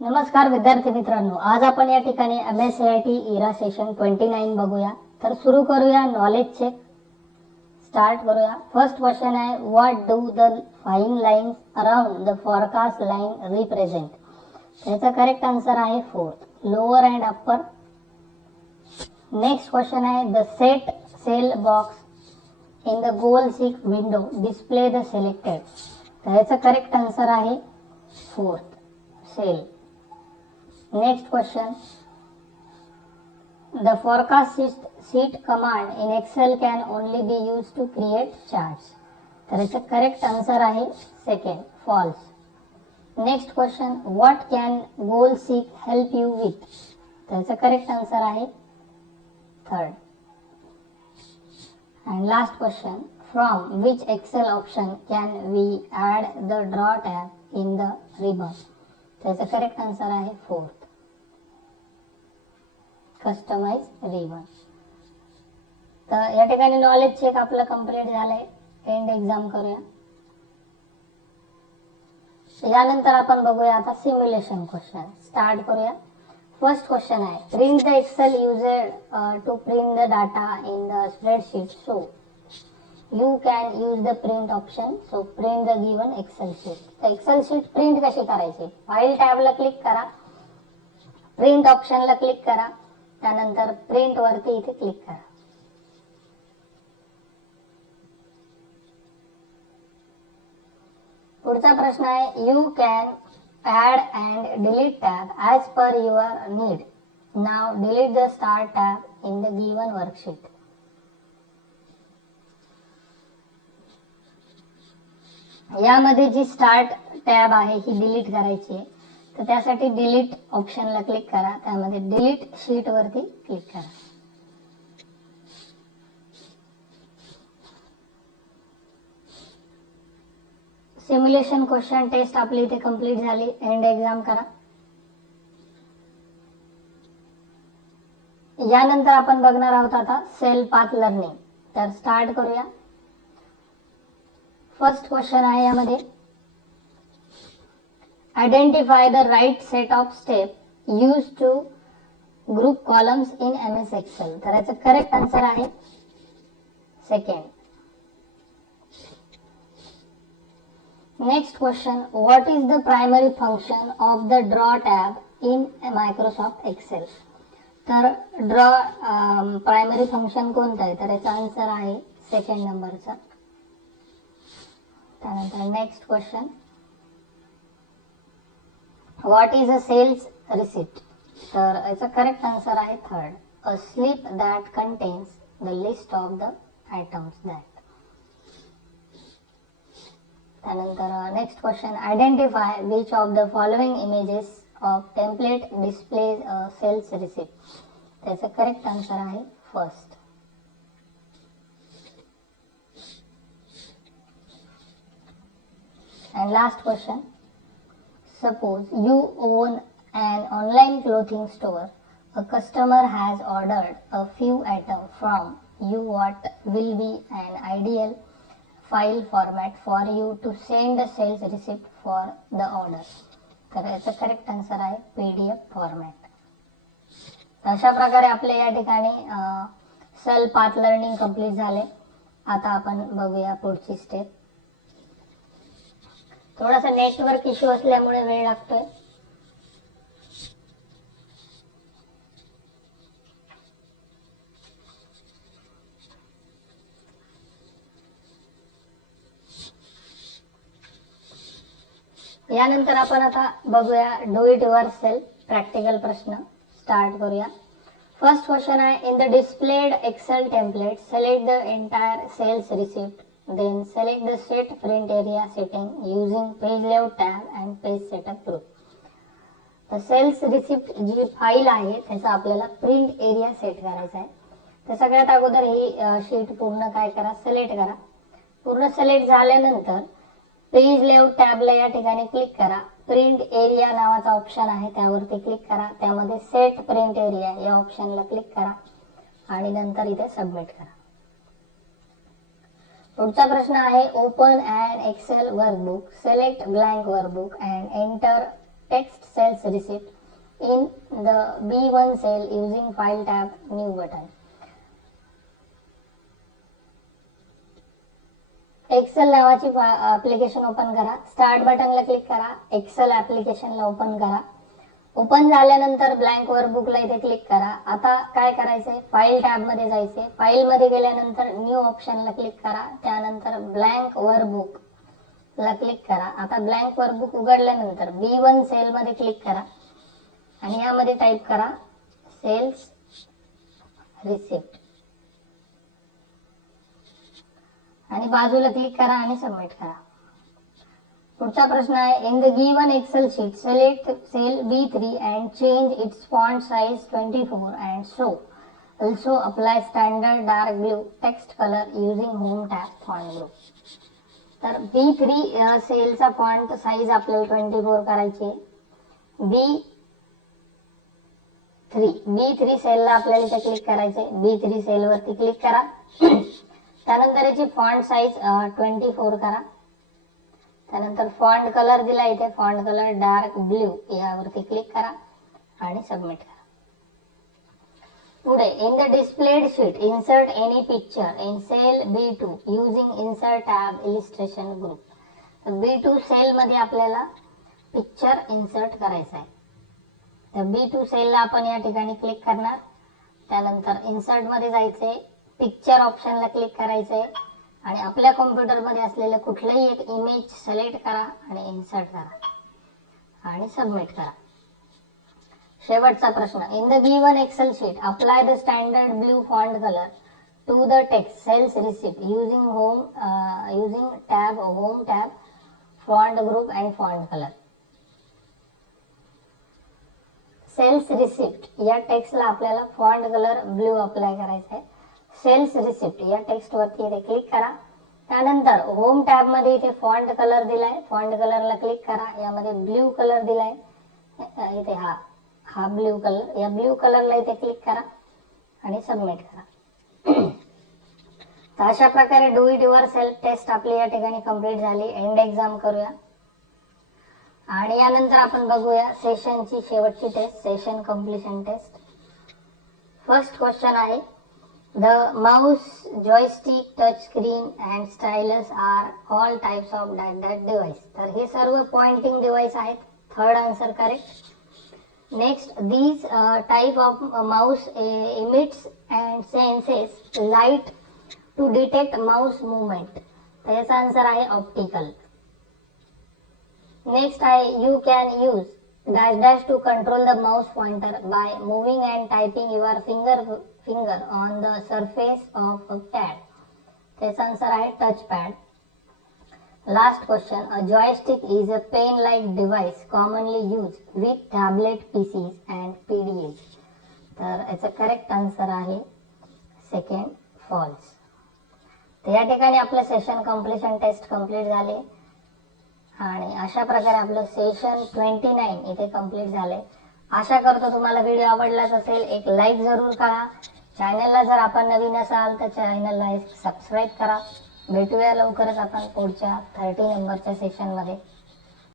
नमस्कार विद्यार्थी मित्रांनो, आज आपण या ठिकाणी MSCIT इरा सेशन 29 बघूया. तर सुरू करूया नॉलेज चेक. स्टार्ट करूया. फर्स्ट क्वेश्चन आहे, what do the fine lines around the forecast line represent. त्याचा करेक्ट आन्सर आहे fourth, lower and upper. Next question आहे, the set cell box in the goal seek window display the selected. त्याचा correct answer आहे fourth, cell. Next question, the forecast sheet command in Excel can only be used to create charts. तर याचा correct answer आहे second, false. Next question, what can goal seek help you with. तर याचा correct answer आहे third. And last question, from which Excel option can we add the draw tab in the ribbon. त्याचा correct answer आहे fourth, customize ribbon. तर या ठिकाणी knowledge check आपलं complete झालंय. एंड एक्झाम करूया. यानंतर आपण बघूया आता सिम्युलेशन क्वेश्चन. स्टार्ट करूया. फर्स्ट क्वेश्चन आहे, print the excel used to print the data in the spreadsheet, so you can use the print option. So print the given Excel sheet. तर excel sheet print कशी करायची, file टॅबला click करा, print ऑप्शनला click करा, त्यानंतर print वरती इथे क्लिक करा. पुढचा प्रश्न आहे, you can add and delete tab as per your need. Now delete the start tab in the given worksheet. यामध्ये जी स्टार्ट टॅब आहे ही डिलीट करायची आहे. तर त्यासाठी डिलीट ऑप्शनला क्लिक करा, त्यामध्ये डिलीट शीट वरती क्लिक करा. सिम्युलेशन क्वेश्चन टेस्ट आपली इथे कंप्लीट झाली. एंड एक्झाम करा. यानंतर आपण बघणार आहोत आता सेल पाथ लर्निंग. तर स्टार्ट करूया. फर्स्ट क्वेश्चन आहे यामध्ये, identify the right set of step use to group columns in MS Excel. तर याचा करेक्ट आन्सर आहे second. Next question, what is the primary function of the draw tab in Microsoft Excel. तर draw primary function कोणतं आहे, तर याचा answer आहे second नंबरचा. त्यानंतर next question, what is a sales receipt. तर याचा करेक्ट आन्सर आहे third, a slip that contains the list of the items that. त्यानंतर next question, identify which of the following images of template displays a sales receipt. त्याचा correct answer आहे first. And last question, suppose you own an online clothing store. A customer has ordered a few items from you. What will be an ideal file format for you to send the sales receipt for the order. तर याचा correct answer आहे PDF format. अशा प्रकारे आपले या ठिकाणी sale path learning complete झाले. आता आपण बघूया पुढची स्टेप. थोडासा नेटवर्क इश्यू असल्यामुळे वेळ लागतोय. यानंतर आपण आता बघूया डू इट युअरसेल्फ प्रॅक्टिकल प्रश्न. स्टार्ट करूया. फर्स्ट क्वेश्चन आहे, in the displayed Excel template select the entire sales receipt. Then select the set print area setting using page layout tab and page setup group. तर cells receipt जी file आहे त्याचा आपल्याला print area set करायचा आहे. तर सगळ्यात अगोदर ही sheet पूर्ण काय करा, सिलेक्ट करा. पूर्ण सिलेक्ट झाल्यानंतर पेज लेआउट टॅबला या ठिकाणी क्लिक करा. प्रिंट एरिया नावाचा ऑप्शन आहे त्यावरती क्लिक करा. त्यामध्ये सेट प्रिंट एरिया या ऑप्शनला क्लिक करा आणि नंतर इथे सबमिट करा. पुढचा प्रश्न आहे, open and Excel workbook, select blank workbook and enter text sales receipt in the B1 cell using file tab, new button. Excel नावाची ऍप्लिकेशन ओपन करा. स्टार्ट बटनला क्लिक करा. एक्सेल ऍप्लिकेशनला ओपन करा. ओपन झाल्यानंतर ब्लँक वर्कबुकला इथे क्लिक करा. आता काय करायचंय, फाईल टॅब मध्ये जायचंय. फाईल मध्ये गेल्यानंतर न्यू ऑप्शनला क्लिक करा. त्यानंतर ब्लँक वर्कबुक ला क्लिक करा. आता ब्लँक वर्कबुक उघडल्यानंतर B1 सेल मध्ये क्लिक करा आणि यामध्ये टाईप करा सेल्स रिसिप्ट आणि बाजूला क्लिक करा आणि सबमिट करा. पुढचा प्रश्न आहे, in the given Excel sheet select cell B3 and change its font size 24 and so also apply standard dark blue text colour using home tab font group. तर B3 सेलचा font size आपल्याला 24 करायची. B3 सेलला आपल्याला इथे click करायचे. B3 sale वरती click करा. त्यानंतर याची फॉन्ट साइज 24 करा. त्यानंतर फॉन्ट कलर दिला इथे, फॉन्ट कलर डार्क ब्ल्यू, यावरती क्लिक करा आणि सबमिट करा. पुढे in the displayed sheet insert any picture in cell B2 using insert tab illustration group. B2 cell मध्ये आपल्याला पिक्चर इन्सर्ट करायचा आहे. तर B2 सेलला आपण या ठिकाणी क्लिक करणार. त्यानंतर इन्सर्ट मध्ये जायचे, पिक्चर ऑप्शनला क्लिक करायचंय आणि आपल्या कॉम्प्युटर मध्ये असलेलं कुठलंही एक इमेज सिलेक्ट करा आणि इन्सर्ट करा आणि सबमिट करा. शेवटचा प्रश्न, in the given Excel sheet apply the standard blue font colour to the text sales receipt using tab home tab font group and font colour. Sales receipt या टेक्स्टला आपल्याला फॉन्ट कलर ब्लू अप्लाय करायचा आहे. Cells receipt या text वरती इथे click करा. त्यानंतर होम टॅब मध्ये इथे फॉन्ट कलर दिलाय, फॉन्ट कलरला क्लिक करा. यामध्ये ब्ल्यू कलर दिलाय इथे, हा ब्ल्यू कलर, या ब्ल्यू कलरला इथे क्लिक करा आणि सबमिट करा. तर अशा प्रकारे do it yourself test आपली या ठिकाणी कंप्लीट झाली. एंड एक्झाम करूया आणि यानंतर आपण बघूया सेशनची शेवटची test, session completion test. First question आहे, the mouse, joystick, touch screen and stylus are all types of that device. तर हे सर्व पॉइंटिंग डिव्हाइस आहेत. Third answer correct. Next, these type of mouse emits and senses light to detect mouse movement. तर याचा answer आहे optical. Next आहे, you can use dash dash to control the mouse pointer by moving and typing your finger on the surface of a pad. त्याचा answer आहे touch pad. Last question, a joystick is a pen like device commonly used with tablet PCs and PDAs. तर याचा correct answer आहे second, false. तर या ठिकाणी आपलं session completion taste complete झाले आणि अशा प्रकारे आपलं सेशन 29 इथे कंप्लीट झाले. आशा करतो तुम्हाला व्हिडिओ आवडलाच असेल. एक लाईक जरूर करा. चॅनलला जर आपण नवीन असाल तर चॅनलला सबस्क्राईब करा. भेटूया लवकरच आपण पुढच्या 30 नंबरच्या सेशनमध्ये.